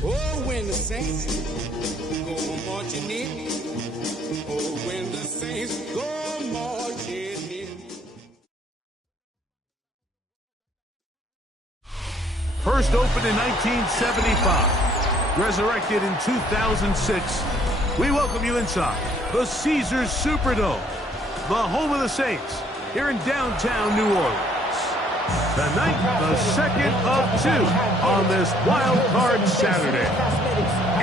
Oh, when the saints go marching in. Oh, when the saints go marching in. First opened in 1975, resurrected in 2006. We welcome you inside the Caesars Superdome, the home of the Saints, here in downtown New Orleans. Tonight, the second of two on this wild card Saturday.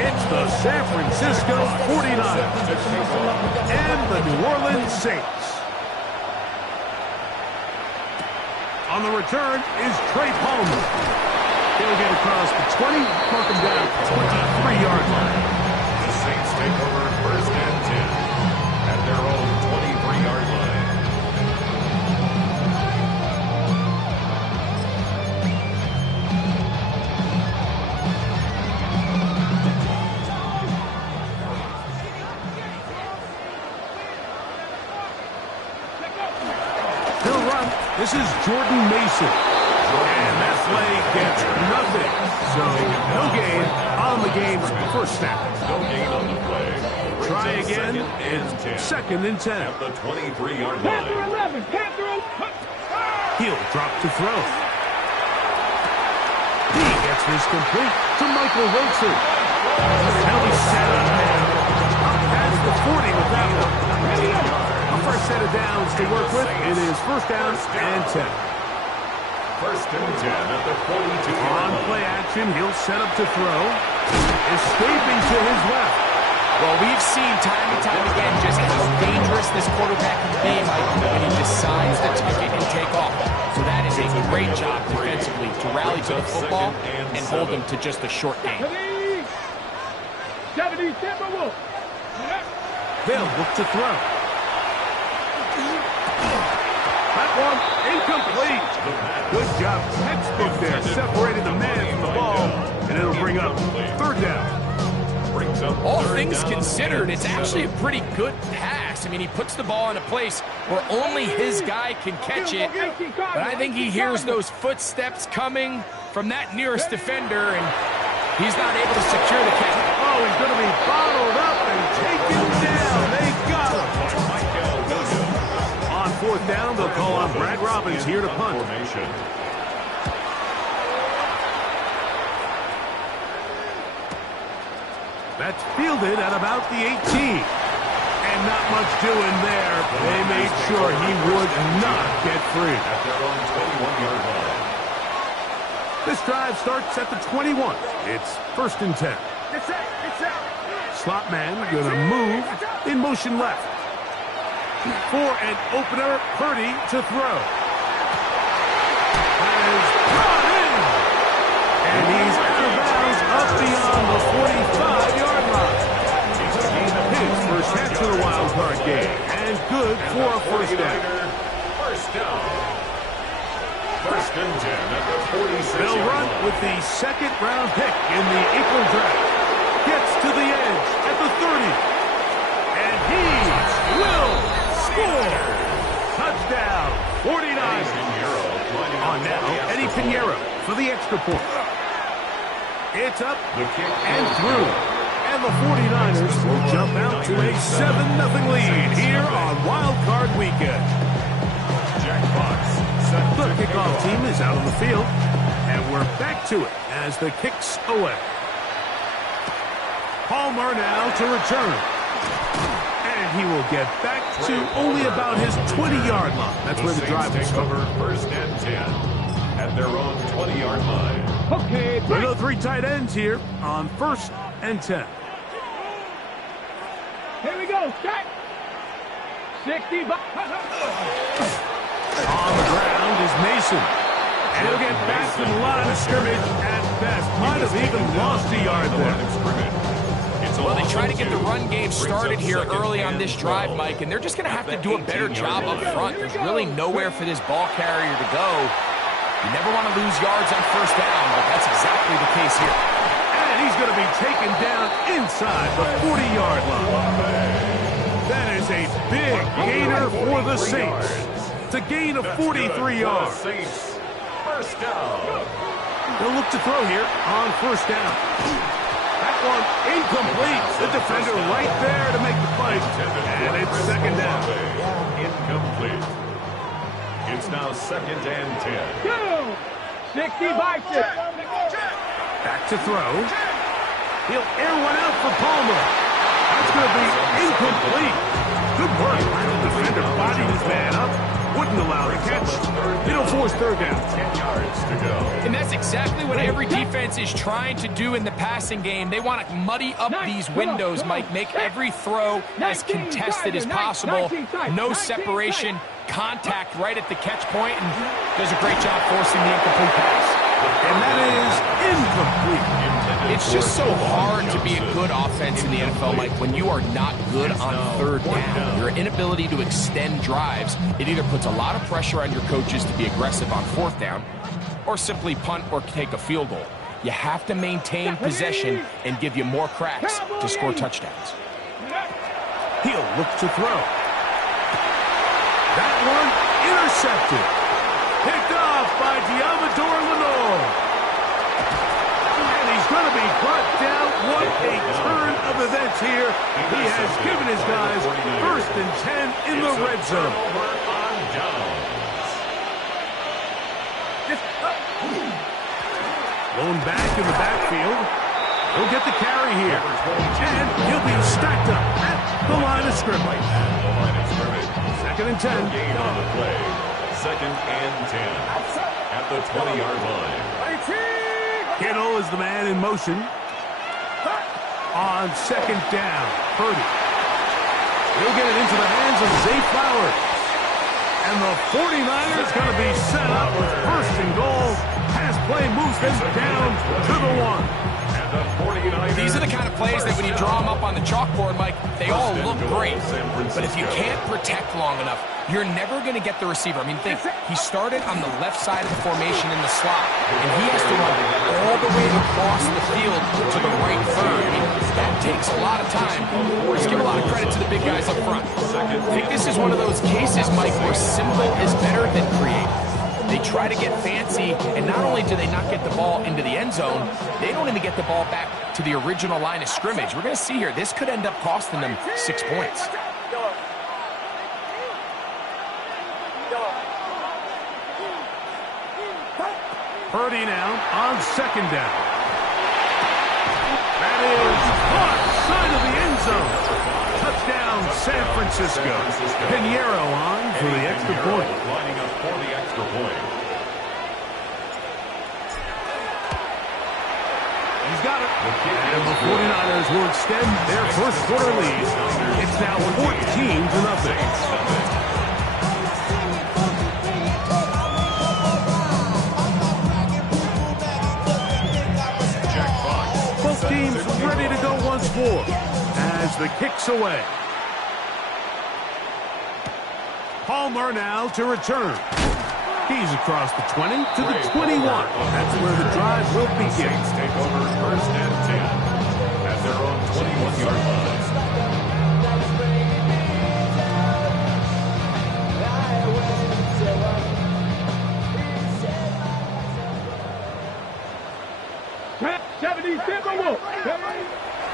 It's the San Francisco 49ers and the New Orleans Saints. On the return is Trey Palmer. He'll get across the 20, mark him down 23-yard line. The Saints take over first and 10 at their own 23-yard line. This is Jordan Mason. And that play gets nothing. So, no gain on the game's first snap. No gain on the play. Try again. It's second and 10. At the 23-yard line. He'll drop to throw. He gets this complete to Michael Wilson. Now he's set up now. Up past the 40 with that one. First set of downs to work with. It is first down and 10. First and 10 at the 42. On play action, he'll set up to throw. Escaping to his left. Well, we've seen time and time again just how dangerous this quarterback can be, Mike, when he decides to tuck it and take off. So that is a great job defensively to rally to the football and hold them to just a short game. They'll look to throw. That one incomplete. Good job, textbook there. Separated the man from the ball, and it'll bring up third down. All things considered, it's actually a pretty good pass. I mean, he puts the ball in a place where only his guy can catch it. But I think he hears those footsteps coming from that nearest defender, and he's not able to secure the catch. Oh, he's going to be bottled up and taken down. They got him. On fourth down, they'll call on Brad Robbins here to punt. That's fielded at about the 18. And not much doing there. They made sure he would not get free. At their own 21-yard line. This drive starts at the 21. It's first and 10. Slot man going to move in motion left. For an opener, Purdy to throw. Is brought in. And he's out of bounds up beyond the 45-yard line. His first catch of the wild card game. And good for a first down. First down. First and 10 at the 46. They'll run with the second-round pick in the April draft. Gets to the edge at the 30. And he will score. Touchdown, 49ers. On now, Eddie Pinheiro for the extra point. It's up and through. And the 49ers will jump out to a 7-0 lead here on Wild Card Weekend. The kickoff team is out on the field, and we're back to it as the kick's away. Palmer now to return. And he will get back to only about his 20-yard line. That's where the drive will start. First and 10 at their own 20-yard line. Okay, we go three tight ends here on first and 10. Here we go. Check. 60. On the ground is Mason. And he'll get back to the line of scrimmage at best. Might have even lost a yard there. Well, they try to get the run game started here early on this drive, Mike, and they're just going to have to do a better job up front. There's really nowhere for this ball carrier to go. You never want to lose yards on first down, but that's exactly the case here. And he's going to be taken down inside the 40-yard line. That is a big gainer for the Saints. It's a gain of 43 yards. First down. They'll look to throw here on first down. That one incomplete. The defender right there to make the play. And it's second down. Incomplete. It's now 2nd and 10. 60 by 6. Back to throw. He'll air one out for Palmer. That's going to be incomplete. Good work. The defender bodied his man up. Wouldn't allow the catch. It'll force third down. 10 yards to go. And that's exactly what every defense is trying to do in the passing game. They want to muddy up these windows, Mike, make every throw as contested as possible. No separation, contact right at the catch point, and does a great job forcing the incomplete pass. And that is incomplete. It's just so hard to be a good offense in the NFL, Mike, when you are not good on third down. Your inability to extend drives, it either puts a lot of pressure on your coaches to be aggressive on fourth down or simply punt or take a field goal. You have to maintain possession and give you more cracks to score touchdowns. He'll look to throw. That one intercepted. Picked off by Diamador Lenore. And he's going to be brought down. What a turn of events here. He has given his guys 1st and 10 in the red zone. Blown back in the backfield. He'll get the carry here. And he'll be stacked up at the line of scrimmage. 2nd and 10. Gain on the play. 2nd and 10 at the 20-yard line. Kittle is the man in motion. On 2nd down, Purdy. He'll get it into the hands of Zay Flowers. And the 49ers going to be set up with 1st and goal. Pass play moves them down to the 1. These are the kind of plays that when you draw them up on the chalkboard, Mike, they all look great. But if you can't protect long enough, you're never going to get the receiver. I mean, think, he started on the left side of the formation in the slot, and he has to run all the way across the field to the right third. I mean, that takes a lot of time. Just give a lot of credit to the big guys up front. I think this is one of those cases, Mike, where simple is better than creative. They try to get fancy, and not only do they not get the ball into the end zone, they don't even get the ball back to the original line of scrimmage. We're going to see here, this could end up costing them 6 points. Purdy now on 2nd down. That is caught side of the end zone. Touchdown, San Francisco. Pinheiro on for the extra point. Lining up for the extra point. He's got it. And the 49ers will extend their first quarter lead. It's now 14-0. Both teams ready to go once more as the kick's away. Palmer now to return. He's across the 20 to the 21. That's where the drive will begin. Saints take over 1st and 10 at their own 21-yard line.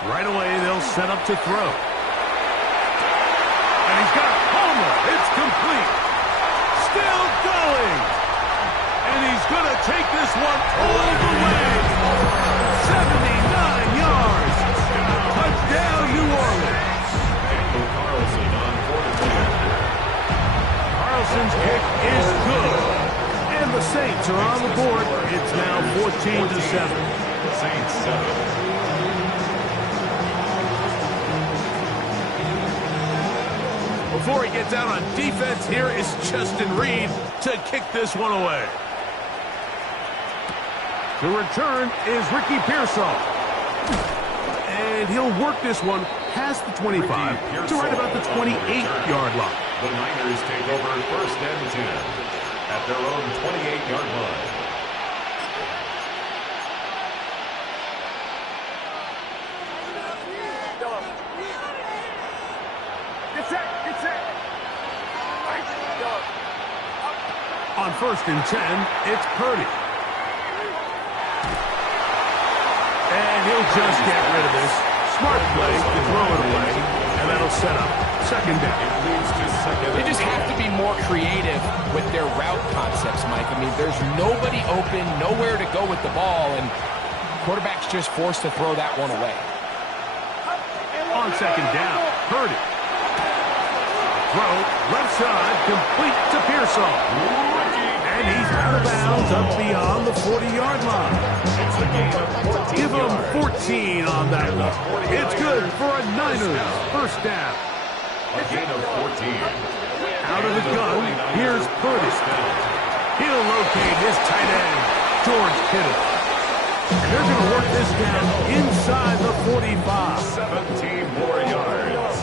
Right away, they'll set up to throw. And he's got Palmer. It's complete. Still going. And he's going to take this one all the way. 79 yards. Touchdown, New Orleans. Carlson's kick is good. And the Saints are on the board. It's now 14-7. Saints 7. Before he gets out on defense, here is Justin Reed to kick this one away. The return is Ricky Pearsall. And he'll work this one past the 25 to right about the 28-yard line. The Niners take over 1st and 10 at their own 28-yard line. On 1st and 10, it's Purdy. And he'll just get rid of this. Smart play to throw it away, and that'll set up 2nd down. They just have to be more creative with their route concepts, Mike. I mean, there's nobody open, nowhere to go with the ball, and quarterback's just forced to throw that one away. On 2nd down, Purdy. Throw, left side, complete to Pearsall. And he's out of bounds up beyond the 40-yard line. It's a gain of 14 Give him yards. 14 on that one. It's good for a Niners 1st down. A gain of 14. Out of the gun, here's Purdy. He'll locate his tight end, George Kittle. And they're going to work this down inside the 45. 17 more yards.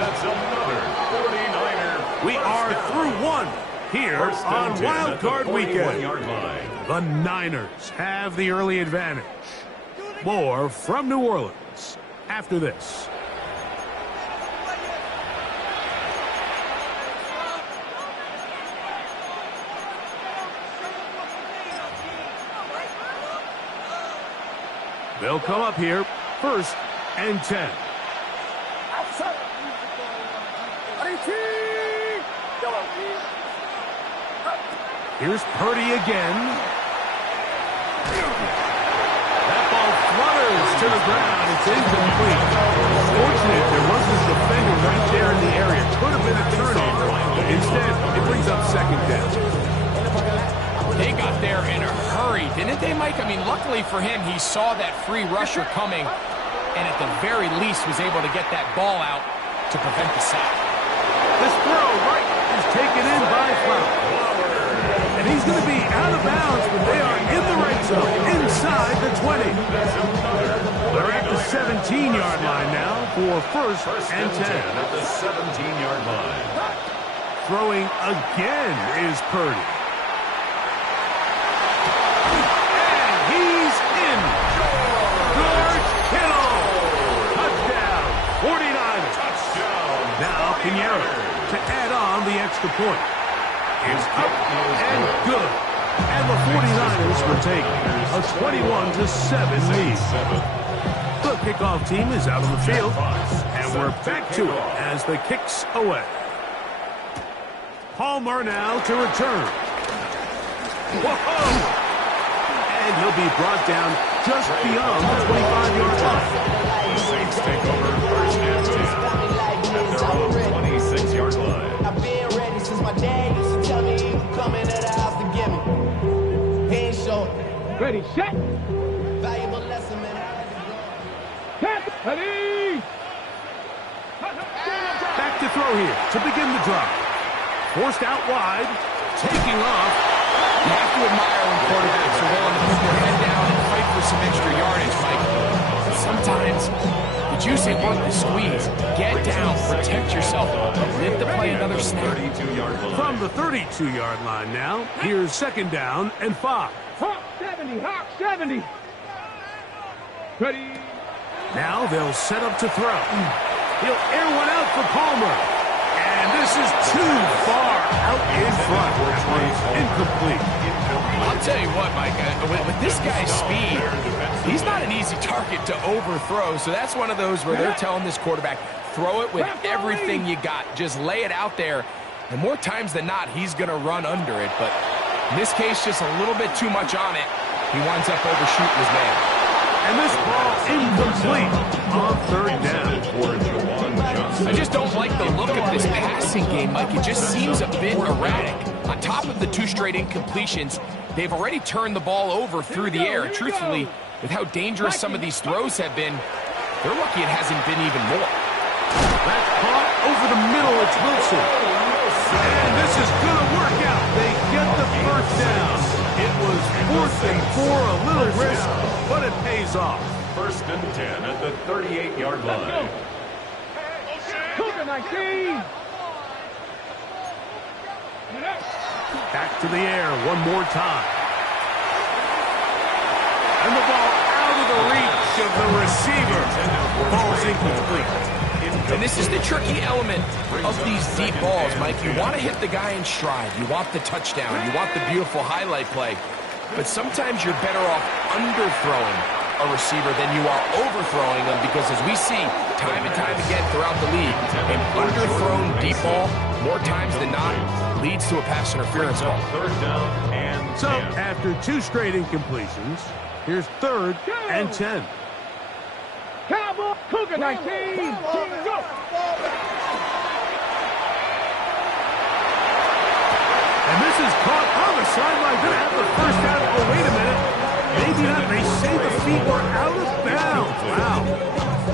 That's another 49er. We are through one here on Wild Card Weekend. The Niners have the early advantage. More from New Orleans after this. They'll come up here 1st and 10. Here's Purdy again. That ball flutters to the ground. It's incomplete. Fortunate there wasn't a defender right there in the area. Could have been a turnover. Instead, it brings up 2nd down. They got there in a hurry, didn't they, Mike? I mean, luckily for him, he saw that free rusher coming, and at the very least was able to get that ball out to prevent the sack. This throw right is taken in by Flower. And he's going to be out of bounds, but they are in the red zone, inside the 20. They're at the 17-yard line now for 1st and 10. At the 17-yard line. Throwing again is Purdy. And he's in. George Kittle. Touchdown. 49ers. Touchdown. Now Pinheiro to add on the extra point. It's up and good. And the 49ers will take a 21-7 lead. The kickoff team is out on the field, and we're back to it as the kick's away. Palmer now to return. Whoa! And he'll be brought down just beyond the 25-yard line. The Saints take over 1st and 10 at their own 26-yard line. I've been ready since my dad used to tell me he would come into the house to get me. He ain't show Ready, set. valuable lesson, man. Set. Ready. Back to throw here to begin the drive. Forced out wide, taking off. You have to admire when quarterbacks are willing to put their head down and fight for some extra yardage, Mike. But sometimes the juice ain't worth the squeeze. Get down, protect yourself, live to play another snap. 32-yard line. From the 32-yard line now, here's 2nd down and 5. Hawk 70. Hawk 70. Ready. Now they'll set up to throw. He'll air one out for Palmer. And this is too far out in front. Incomplete. I'll tell you what, Mike, with this guy's speed, he's not an easy target to overthrow. So that's one of those where they're telling this quarterback, throw it with everything you got. Just lay it out there. And more times than not, he's going to run under it. But in this case, just a little bit too much on it. He winds up overshooting his man. And this ball incomplete on 3rd down. I just don't like the look of this passing game, Mike. It just seems a bit erratic. On top of the 2 straight incompletions, they've already turned the ball over through the air. And truthfully, with how dangerous some of these throws have been, they're lucky it hasn't been even more. That's caught over over the middle, it's Wilson. And this is going to work out. They get the first down. It was 4th and 4, a little risk, but it pays off. 1st and 10 at the 38-yard line. Cougar 19. Back to the air one more time. And the ball out of the reach of the receiver. Ball's incomplete. And this is the tricky element of these deep balls, Mike. You want to hit the guy in stride. You want the touchdown. You want the beautiful highlight play. But sometimes you're better off underthrowing a receiver than you are overthrowing them, because as we see time and time again throughout the league, an underthrown deep ball, more times than not, leads to a pass interference call. 3rd down and 10. So after 2 straight incompletions, here's 3rd and 10. Cowboy. Cougar 19. Go. And this is caught on the sideline. Going to have the first down. Oh, wait a minute. Maybe not. They say the feet were out of bounds. Wow.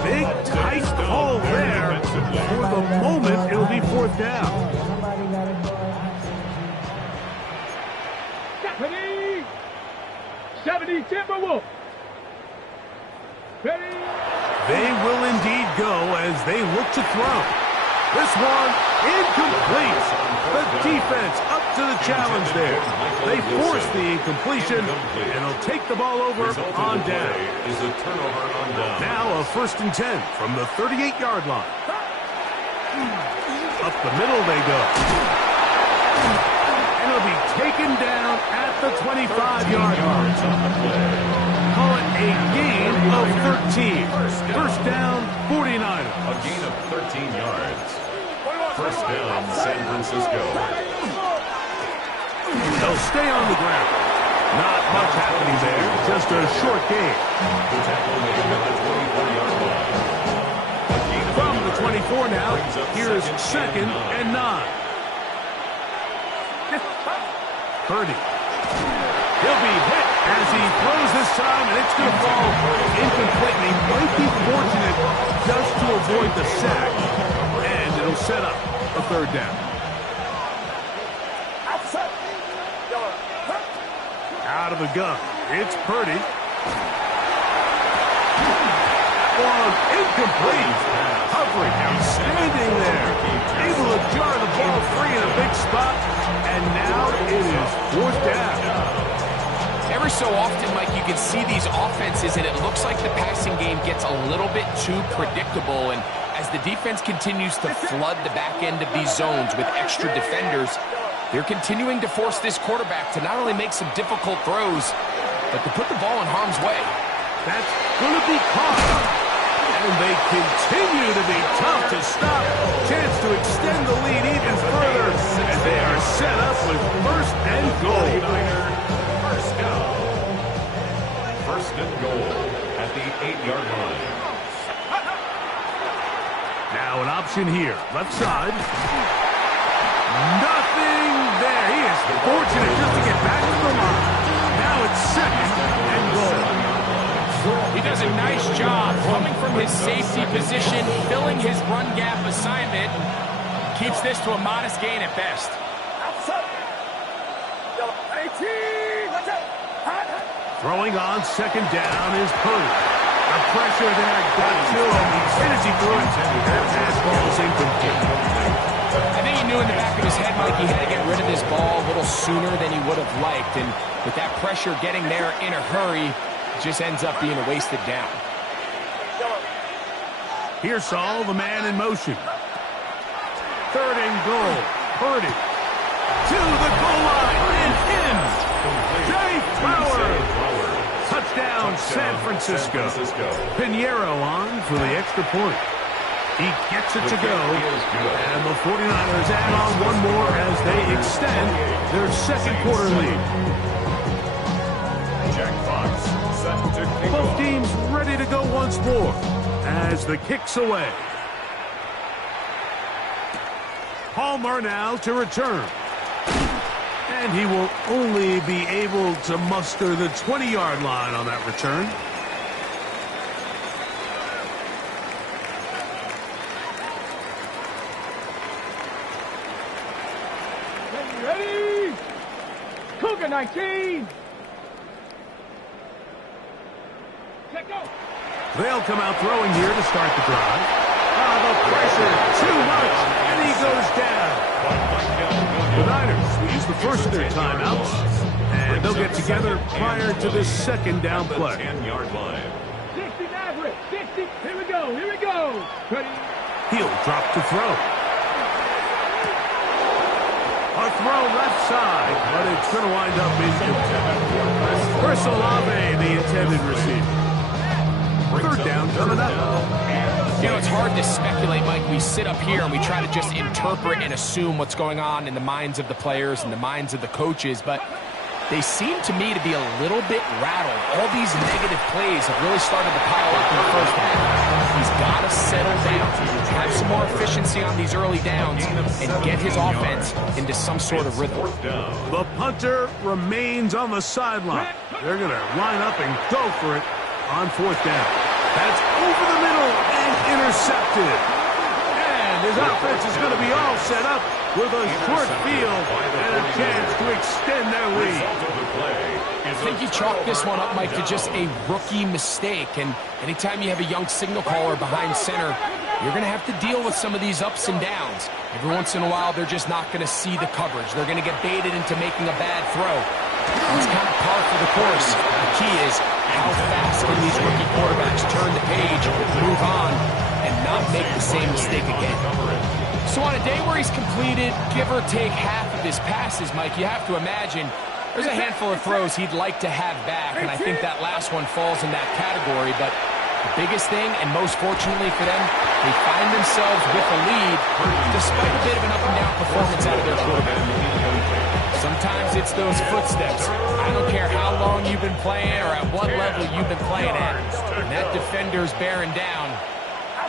Big, tight hole there. For the moment, it'll be 4th down. Ready. 70 Timberwolves. Ready. They will indeed go as they look to throw. This one incomplete. The defense up to the challenge there. They force the incompletion, and they'll take the ball over on down. Is a turnover on down. Now a 1st and 10 from the 38-yard line. Up the middle they go. And it'll be taken down at the 25-yard line. Call it a gain of 13. First down, 49ers. A gain of 13 yards. 1st down, San Francisco. They'll stay on the ground. Not much happening there. Just a short gain. The tackle made at the 24-yard line. From the 24 now, here's 2nd and 9. Purdy. He'll be hit as he throws this time, and it's going to fall incompletely. Might be fortunate just to avoid the sack, and it'll set up a 3rd down. Out of the gun, it's Purdy. One incomplete. Hovering, standing there, able to jar the ball free in a big spot, and now it is 4th down. Every so often, Mike, you can see these offenses, and it looks like the passing game gets a little bit too predictable. And as the defense continues to flood the back end of these zones with extra defenders, they're continuing to force this quarterback to not only make some difficult throws, but to put the ball in harm's way. That's going to be caught. And they continue to be tough to stop. Chance to extend the lead even further. And they are set up with 1st and goal. First down. 1st and goal at the 8-yard line. Now an option here. Left side. Nothing there. He is fortunate just to get back to the line. Now it's 2nd and goal. He does a nice job coming from his safety position, filling his run gap assignment, keeps this to a modest gain at best. Throwing on 2nd down is Purdy. The pressure there got to him. As he threw it, that pass ball is incomplete. I think he knew in the back of his head, Mike, he had to get rid of this ball a little sooner than he would have liked. And with that pressure getting there in a hurry, just ends up being a wasted down. Here's Saul, the man in motion. 3rd and goal. Purdy to the goal line and in. Jay Flowers. Touchdown, San Francisco. Pinheiro on for the extra point. He gets it to go. And the 49ers add on one more as they extend their 2nd quarter lead. Jack Fox set to kick Both off. teams ready to go once more as the kick's away. Palmer now to return. And he will only be able to muster the 20-yard line on that return. Cougar 19. Let go. They'll come out throwing here to start the drive. The pressure, too much, and he goes down. The Niners will use the first of their timeouts, and they'll get together prior to the second down play. 10-yard line. 60 Maverick. 60. Here we go. Here we go. Ready. He'll drop to throw. A throw left side, but it's going to wind up incomplete. Chris Olave, the intended receiver. Third down coming up. You know, it's hard to speculate, Mike. We sit up here and we try to just interpret and assume what's going on in the minds of the players and the minds of the coaches, but they seem to me to be a little bit rattled. All these negative plays have really started to pile up in the first half. He's got to settle down, have some more efficiency on these early downs, and get his offense into some sort of rhythm. The punter remains on the sideline. They're going to line up and go for it on fourth down. That's over the middle and intercepted. And his offense is going to be all set up with a short field and a chance to extend their lead. I think you chalk this one up, Mike, to just a rookie mistake. And anytime you have a young signal caller behind center, you're going to have to deal with some of these ups and downs. Every once in a while, they're just not going to see the coverage. They're going to get baited into making a bad throw. It's kind of par for the course. The key is how fast can these rookie quarterbacks turn the page, move on, and not make the same mistake again. So on a day where he's completed, give or take half of his passes, Mike, you have to imagine there's a handful of throws he'd like to have back, and I think that last one falls in that category. But the biggest thing, and most fortunately for them, they find themselves with a lead despite a bit of an up-and-down performance out of their quarterback. Sometimes it's those footsteps. I don't care how long you've been playing or at what level you've been playing at. When that defender's bearing down,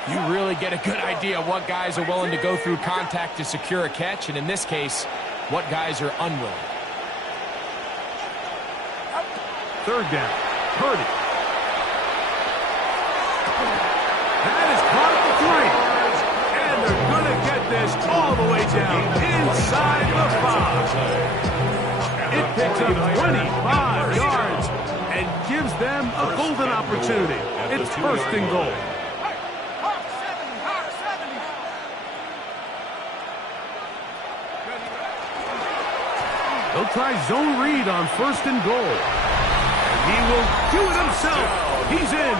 you really get a good idea of what guys are willing to go through contact to secure a catch, and in this case, what guys are unwilling. Third down. Purdy. That is caught at the 3. And they're going to get this all the way down inside the 5. It picks up 25 yards and gives them a golden opportunity. It's first and goal. They'll try zone read on first and goal. He will do it himself. He's in.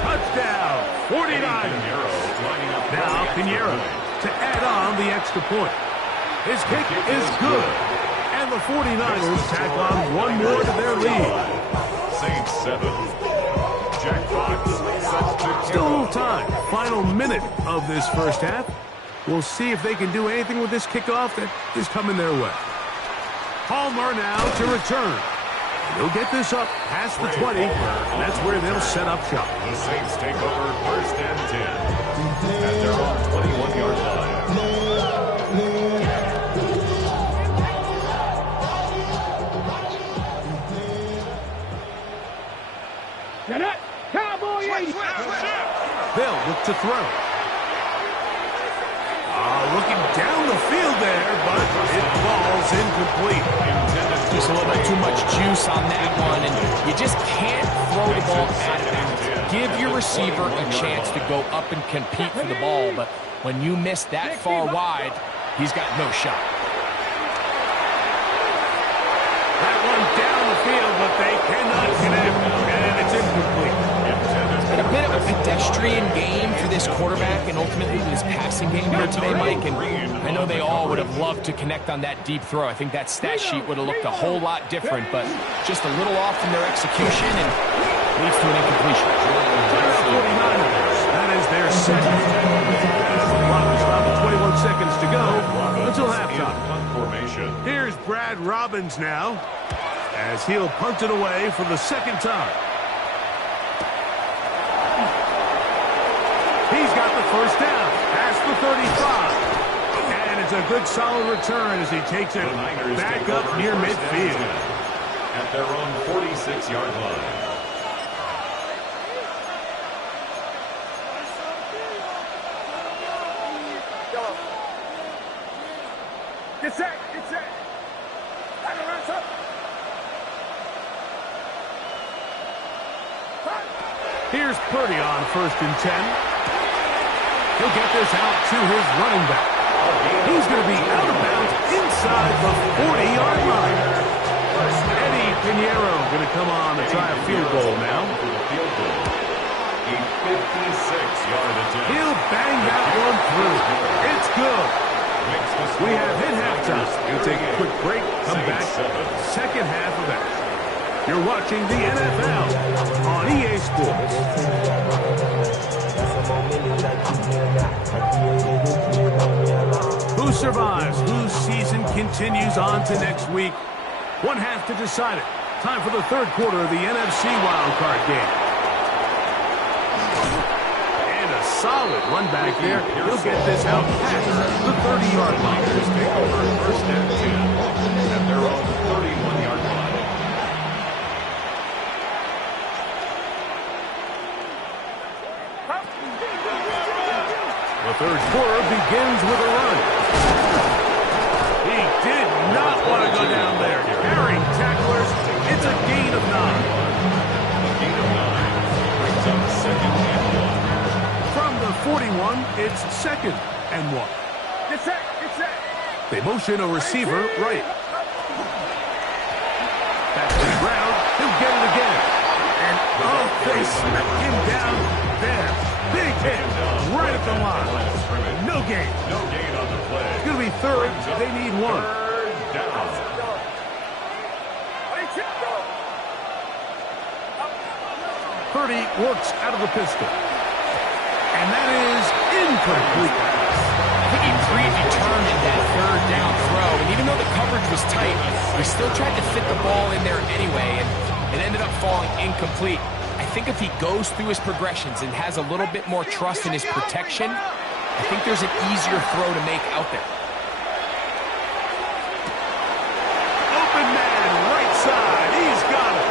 Touchdown, 49ers. Now Pinheiro to add on the extra point. His kick is good. And the 49ers tack on one more to their lead. Saints 7. Jack Fox. Still a little time. Final minute of this first half. We'll see if they can do anything with this kickoff that is coming their way. Palmer now to return. They'll get this up past the 20. That's where they'll set up shop. The Saints take over first and 10 at their own 21-yard line. Get it. Cowboy 80. They'll look to throw. Looking down the field there, but it falls incomplete. Just a little bit too much juice on that one, and you just can't throw the ball out of bounds. Give your receiver a chance to go up and compete for the ball, but when you miss that far wide, he's got no shot. That one down the field, but they cannot connect, and it's incomplete. Been a bit of a pedestrian game for this quarterback and ultimately this passing game here today, Mike. And I know they all would have loved to connect on that deep throw. I think that stat sheet would have looked a whole lot different, but just a little off in their execution and leads to an incompletion. That is their second. The clock is about 21 seconds to go until halftime. Here's Brad Robbins now as he'll punt it away for the second time. He's got the first down past the 35. And it's a good solid return as he takes it back up near midfield. At their own 46-yard line. Get set. Get set. Here's Purdy on 1st and 10. He'll get this out to his running back. He's going to be out of bounds inside the 40-yard line. Eddie Pinheiro going to come on and try a field goal now. A 56-yard attempt. He'll bang that one through. It's good. We have hit halftime. We'll take a quick break, come back, second half of that. You're watching the NFL on EA Sports. Who survives? Whose season continues on to next week? One half to decide it. Time for the third quarter of the NFC wildcard game. And a solid run back there. He'll get this out past the 30-yard line. Take over 1st and 10 at their own 31-yard line. The third quarter begins with a run. He did not want to go down there. Carrying tacklers. It's a gain of 9. A gain of 9 brings up 2nd and 1. From the 41, it's 2nd and 1. Get set. Get set. They motion a receiver right. Back to the ground. He'll get it again. And oh, they smack him down there. Big hit right at the line. No gain. No gain on the play. It's going to be 3rd. They need 1. 3rd down. Purdy works out of the pistol. And that is incomplete. I think he predetermined that 3rd down throw, and even though the coverage was tight, he still tried to fit the ball in there anyway, and it ended up falling incomplete. I think if he goes through his progressions and has a little bit more trust in his protection, I think there's an easier throw to make out there. Open man, right side. He's got it.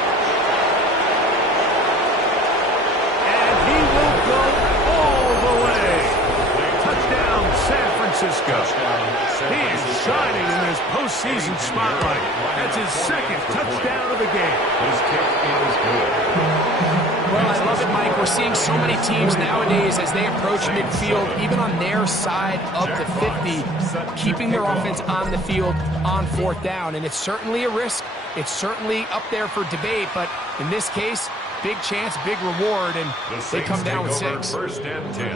And he will go all the way. Touchdown, San Francisco. He is shining in this postseason spotlight. That's his 2nd touchdown of the game. His kick is good. Well, I love it, Mike. We're seeing so many teams nowadays as they approach midfield, even on their side of the 50, keeping their offense on the field on 4th down. And it's certainly a risk. It's certainly up there for debate. But in this case, big chance, big reward, and they come down with 6. 1st and 10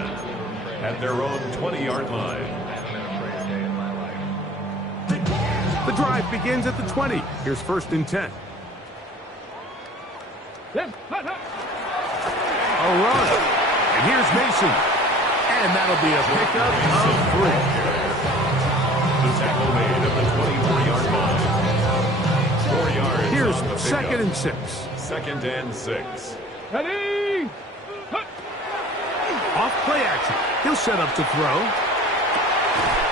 at their own 20-yard line. The drive begins at the 20. Here's 1st and 10. A run. And here's Mason. And that'll be a pickup of 3. The tackle made at the 24-yard line. 4 yards. Here's on the 2nd and 6. 2nd and 6. Ready. Off play action. He'll set up to throw.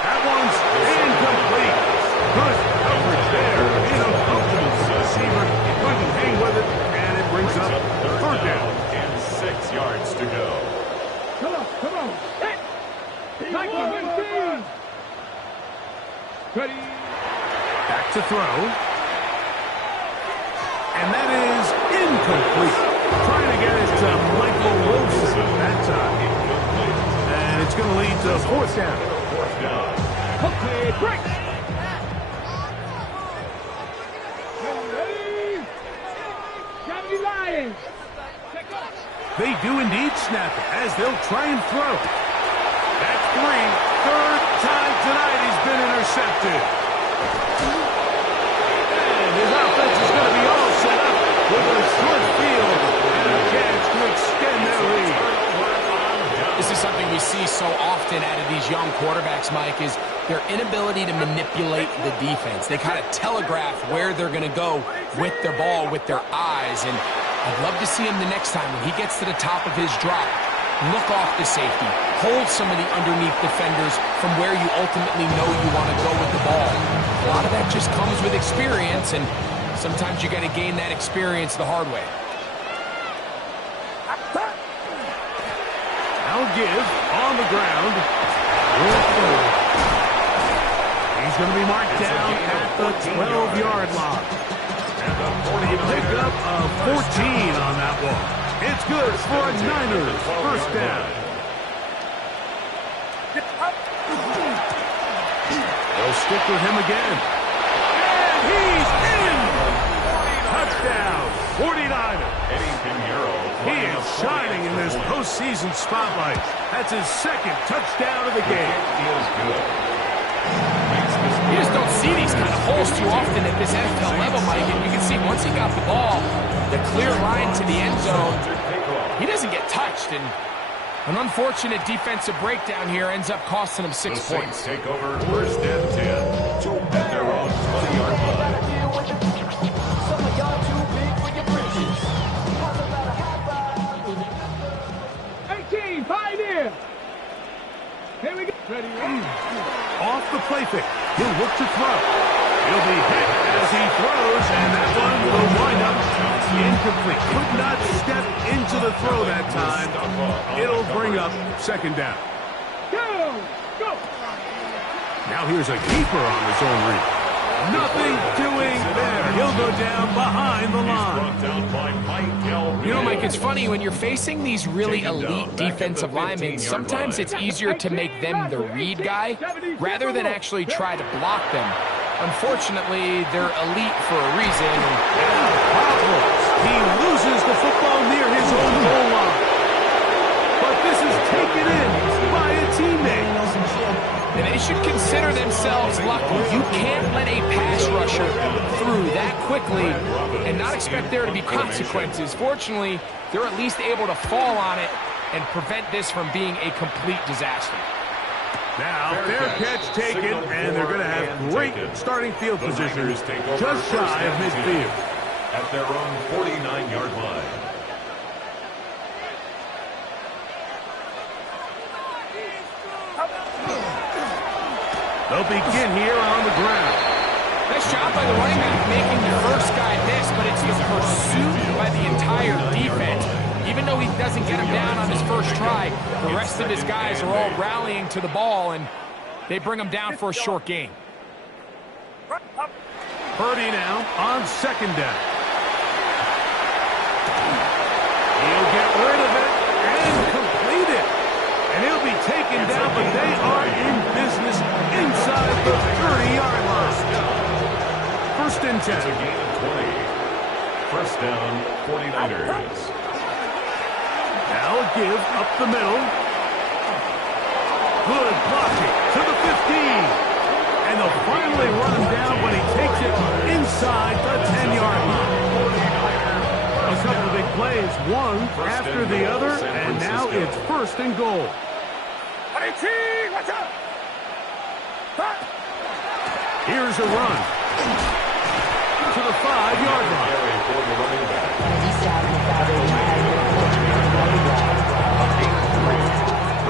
That one's incomplete. Good coverage there. Incomplete receiver. Couldn't hang with it. And it brings up 3rd down. And 6 yards to go. Come on. Come on. Ready. Back to throw. And that is incomplete. Trying to get it to Michael Wilson that time. And it's going to lead to 4th down. 4th down. Okay, break. Lions. They do indeed snap it as they'll try and throw. That's 3. 3rd time tonight he's been intercepted. And his offense is going to be all set up with a short field and a chance to extend their lead. This is something we see so often out of these young quarterbacks, Mike, is their inability to manipulate the defense. They kind of telegraph where they're going to go with their ball, with their eyes. And I'd love to see him the next time when he gets to the top of his drop. Look off the safety. Hold some of the underneath defenders from where you ultimately know you want to go with the ball. A lot of that just comes with experience, and sometimes you got to gain that experience the hard way. Now give on the ground. He's going to be marked down at the 12-yard line. And a pickup of 14 on that one. It's good for a Niners first down. They'll stick with him again. And he's in! Touchdown, 49ers. He is shining in this postseason spotlight. That's his second touchdown of the game. You just don't see these kind of holes too often at this NFL level, Mike. And you can see once he got the ball, the clear line to the end zone, he doesn't get touched. And an unfortunate defensive breakdown here ends up costing him 6 points. Take over first and 10 at their own 20-yard line. 18, pioneer. Here we go. Ready. Off the play fake. He'll look to throw. He'll be hit as he throws, and that one will wind up incomplete. Could not step into the throw that time. It'll bring up second down. Go. Now here's a keeper on his own read. Nothing doing there. He'll go down behind the line. You know, Mike, it's funny, when you're facing these really elite defensive linemen, sometimes it's easier to make them the read guy rather than actually try to block them. Unfortunately, they're elite for a reason. He loses the football near his own goal line. But this is taken in by a teammate. And they should consider themselves lucky. You can't let a pass rusher through that quickly and not expect there to be consequences. Fortunately, they're at least able to fall on it and prevent this from being a complete disaster. Now, fair catch taken, and they're going to have great starting field positions just shy of midfield. At their own 49-yard line. They'll begin here on the ground. Nice job by the running back making the first guy miss, but it's the pursuit by the entire defense. Even though he doesn't get him down on his first try, the rest of his guys are all rallying to the ball, and they bring him down for a short gain. Purdy now on second down. He'll get rid of it and complete it. And he'll be taken down, but they are in business inside the 30-yard line. First and 10. It's a gain of 20. First down, 49ers. Now a give up the middle. Good blocking to the 15. And they'll finally run him down when he takes it inside the 10-yard line. A couple of big plays, one after the other, and now it's first and goal. Here's a run to the 5-yard line.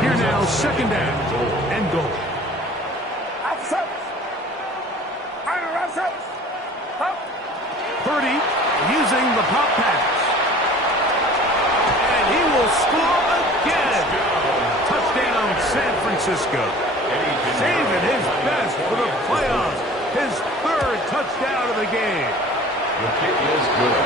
Here now, second down and goal. Purdy using the pop pass. And he will score again. Touchdown, San Francisco. Saving his best for the playoffs. His third touchdown of the game. The kick is good.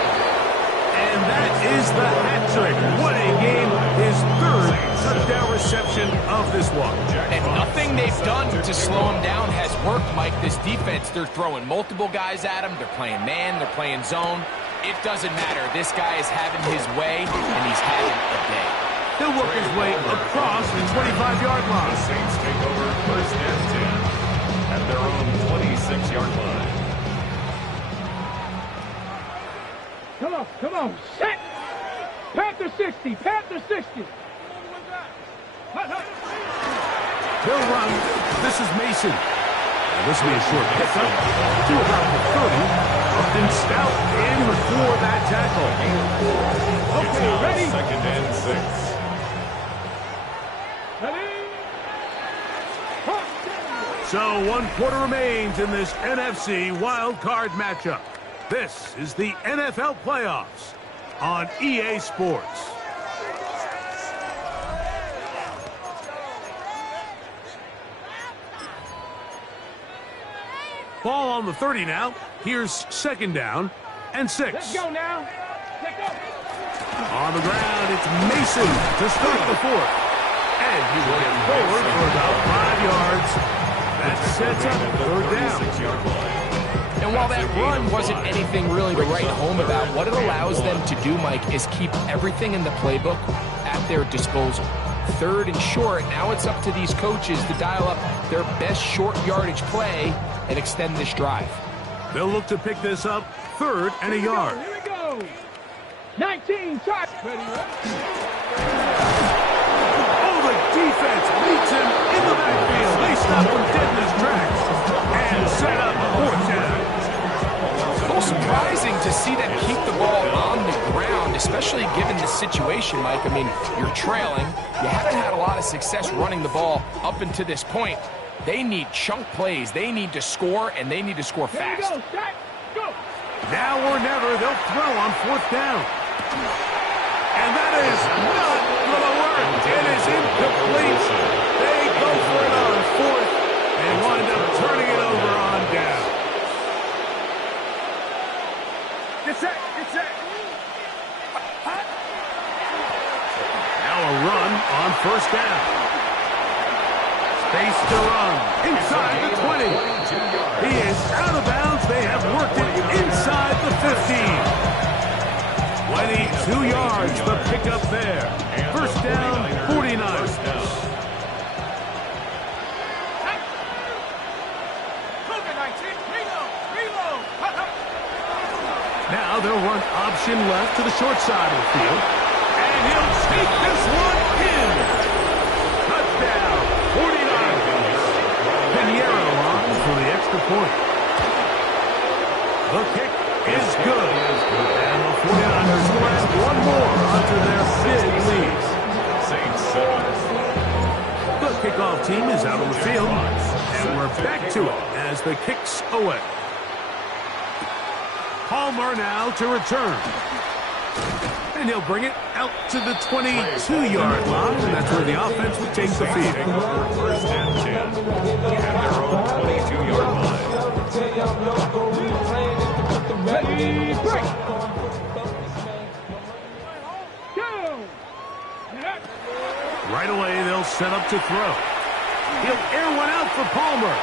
And that is the hat trick. What a game. His third touchdown reception of this one. And nothing they've done to slow him down has worked, Mike. This defense, they're throwing multiple guys at him. They're playing man. They're playing zone. It doesn't matter. This guy is having his way, and he's having a day. He'll work his way across the 25-yard line. The Saints take over first and 10 at their own 26-yard line. Come on. Set. Panther 60. Panther 60. He'll run. This is Mason. And this will be a short pickup to about the 30. Upton Stout in for that tackle. Okay, ready? Second and 6. So 1 quarter remains in this NFC wild card matchup. This is the NFL playoffs on EA Sports. Ball on the 30 now. Here's second down and 6. Let's go now. Let's go. On the ground, it's Mason to start the fourth. And he will get forward for about 5 yards. That sets up third down. And while that run wasn't anything really to write home about, what it allows them to do, Mike, is keep everything in the playbook at their disposal. Third and short, now it's up to these coaches to dial up their best short yardage play and extend this drive. They'll look to pick this up third and a yard. Here we go. 19, touch. Oh, the defense meets him in the backfield. They stop him dead in his tracks and set up fourth down. A little surprising to see them keep the ball on the ground, especially given the situation, Mike. I mean, you're trailing. You haven't had a lot of success running the ball up until this point. They need chunk plays. They need to score, and they need to score fast. Here we go. Set. Go. Now or never, they'll throw on fourth down. And that is not going to work. It is incomplete. They go for it on fourth and wind up turning it over on down. Get set. Get set. Now a run on first down. Space to run inside the 20. He is out of bounds. They have worked it inside the 15. 22 yards, the pickup there. First down, 49ers. Now they'll run option left to the short side of the field. And he'll take this one in. Touchdown, 49ers. Pinheiro on for the extra point. The kick is good. And the 49ers will add one more onto their big lead. The kickoff team is out on the field. And we're back to it as the kick's away. Palmer now to return. And he'll bring it out to the 22-yard line, and that's where the offense will take the field. First and 10 at their own 22-yard line. Ready, break. Go. Right away, they'll set up to throw. He'll air one out for Palmer.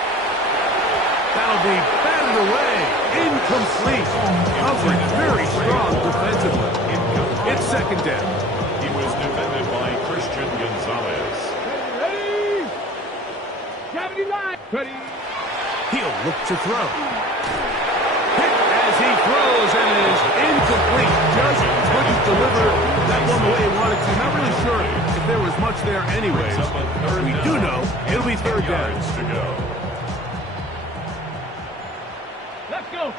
That'll be batted away. Incomplete. Coverage very strong defensively. It's second down. He was defended by Christian Gonzalez. Ready. Gravity line. Ready. He'll look to throw. Hit as he throws, and it is incomplete. Just couldn't deliver that one the way he wanted to. Not really sure if there was much there anyways. We do know it'll be third down. To go. Let's go.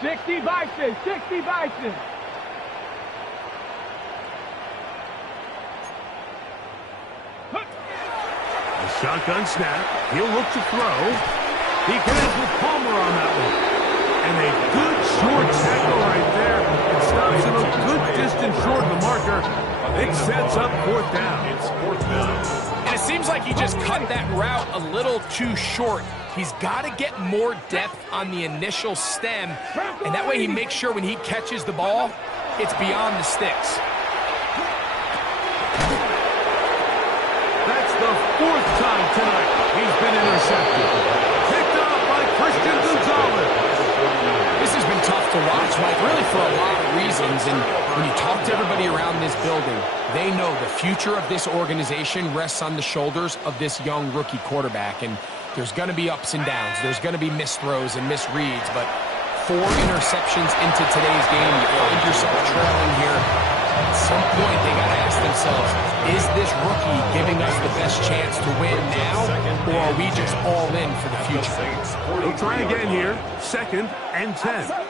60 Bison. 60 Bison. A shotgun snap. He'll look to throw. He connects with Palmer on that one. And a good short tackle right there. It stops him a good distance short of the marker. It sets up fourth down. It's fourth down. And it seems like he just cut that route a little too short. He's got to get more depth on the initial stem, and that way he makes sure when he catches the ball, it's beyond the sticks. That's the fourth time tonight he's been intercepted. Picked up by Christian Gonzalez. This has been tough to watch, Mike, really for a lot of reasons. And when you talk to everybody around this building, they know the future of this organization rests on the shoulders of this young rookie quarterback. And there's going to be ups and downs. There's going to be missed throws and misreads. But 4 interceptions into today's game, you find yourself trailing here. At some point, they got to ask themselves, is this rookie giving us the best chance to win now, or are we just all in for the future? They'll try again here. Second and 10. Out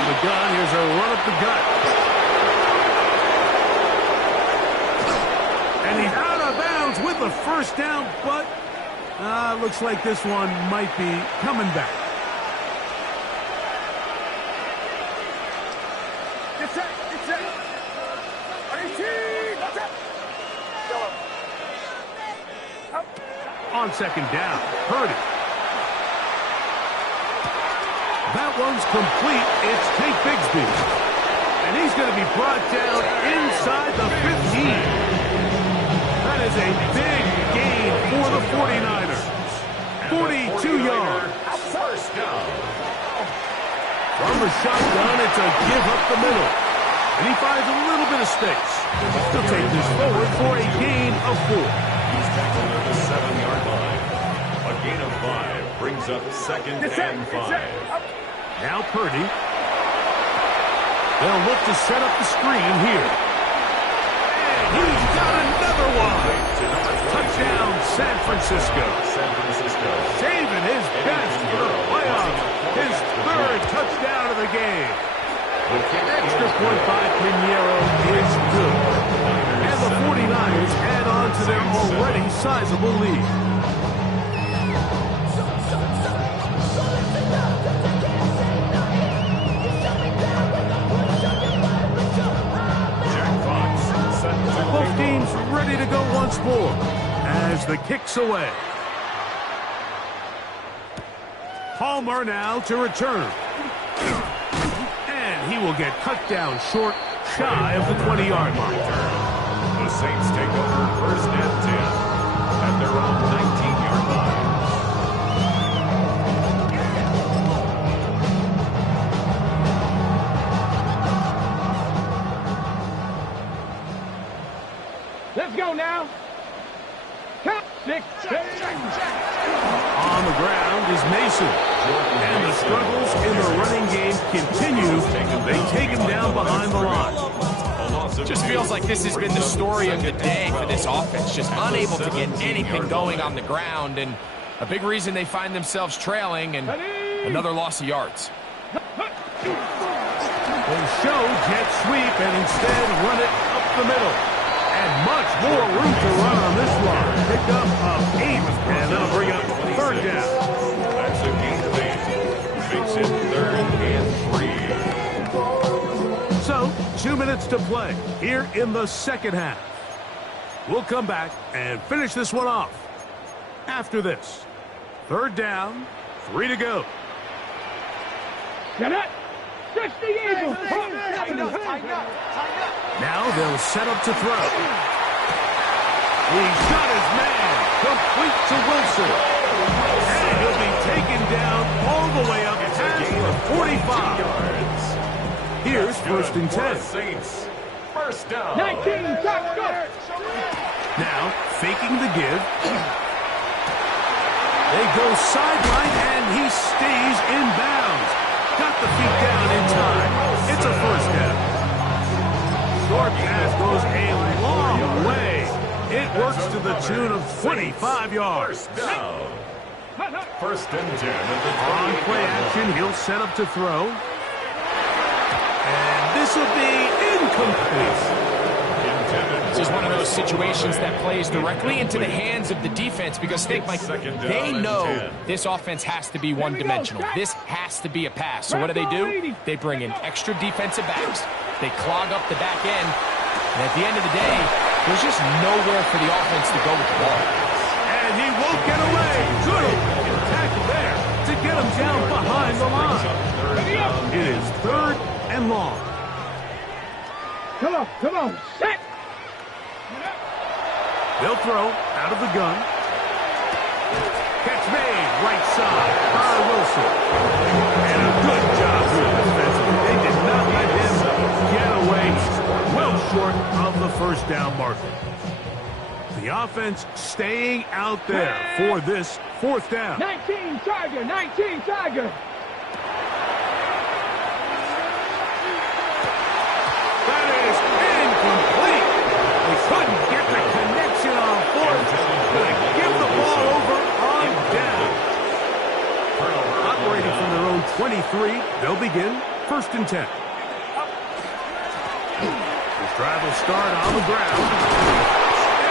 of the gun, here's a run up the gut. And he's out of bounds with the first down, but looks like this one might be coming back. Get set. Get set. 18. That's it. On second down, Purdy. That one's complete. It's Tate Bigsby. And he's going to be brought down inside the 15. That is a big gain for the 49ers. 42 yards. First down. From the shotgun, it's a give up the middle. And he finds a little bit of space. He'll take this forward for a gain of 4. He's tackled at the 7-yard line. A gain of 5 brings up 2nd and 5. Now Purdy. They'll look to set up the screen here. And he's got another one. Touchdown, San Francisco. San Francisco. Saving his best for the playoffs. His 3rd touchdown of the game. Extra point by Pinheiro is good. And the 49ers add on to their already sizable lead. Both teams ready to go once more as the kick's away. Palmer now to return. And he will get cut down short, shy of the 20-yard line. The Saints take over 1st and 10 at their own 19-yard line. Let's go now. Count 6. On the ground is Mason. And the struggles in the running game continue. They take him down behind the line. Just feels like this has been the story of the day for this offense. Just unable to get anything going on the ground. And a big reason they find themselves trailing and another loss of yards. They show jet sweep and instead run it up the middle. And much more room to run on this one. Pick up of 8, and that'll bring up 3rd down. That's a gain of 8. Makes it 3rd and 3. So, 2 minutes to play here in the 2nd half. We'll come back and finish this one off. After this, 3rd down, 3 to go. Get it. 60 Eagles. Now they'll set up to throw. He's got his man complete to Wilson. And he'll be taken down all the way up past the 45. Here's 1st and 10. Saints. First down. 19. Go. Now faking the give. They go sideline and he stays in bounds. Got the feet down in time. It's a 1st down. Short pass goes a long way. It works to the tune of 25 yards. First down. 1st and 10. On play action, he'll set up to throw. And this will be incomplete. This is one of those situations that plays directly into the hands of the defense because think, Mike, they know this offense has to be one-dimensional. This has to be a pass. So what do? They bring in extra defensive backs. They clog up the back end. And at the end of the day, there's just nowhere for the offense to go with the ball. And he won't get away. Good tackle there to get him down behind the line. It is 3rd and long. Come on. Set. They'll throw out of the gun. Catch made, right side by Wilson. And a good job here defensively. They did not let him get away. Well short of the 1st down marker. The offense staying out there for this 4th down. 19 Tiger. That is incomplete. They couldn't get the connection on 4th. They give the ball over on down. Operating from their own 23, they'll begin 1st and 10. This drive will start on the ground.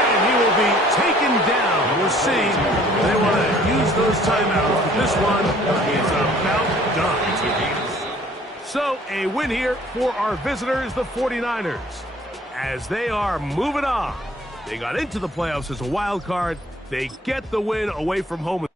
And he will be taken down. We'll see. They want to use those timeouts. But this one is about done. So a win here for our visitors, the 49ers, as they are moving on. They got into the playoffs as a wild card. They get the win away from home.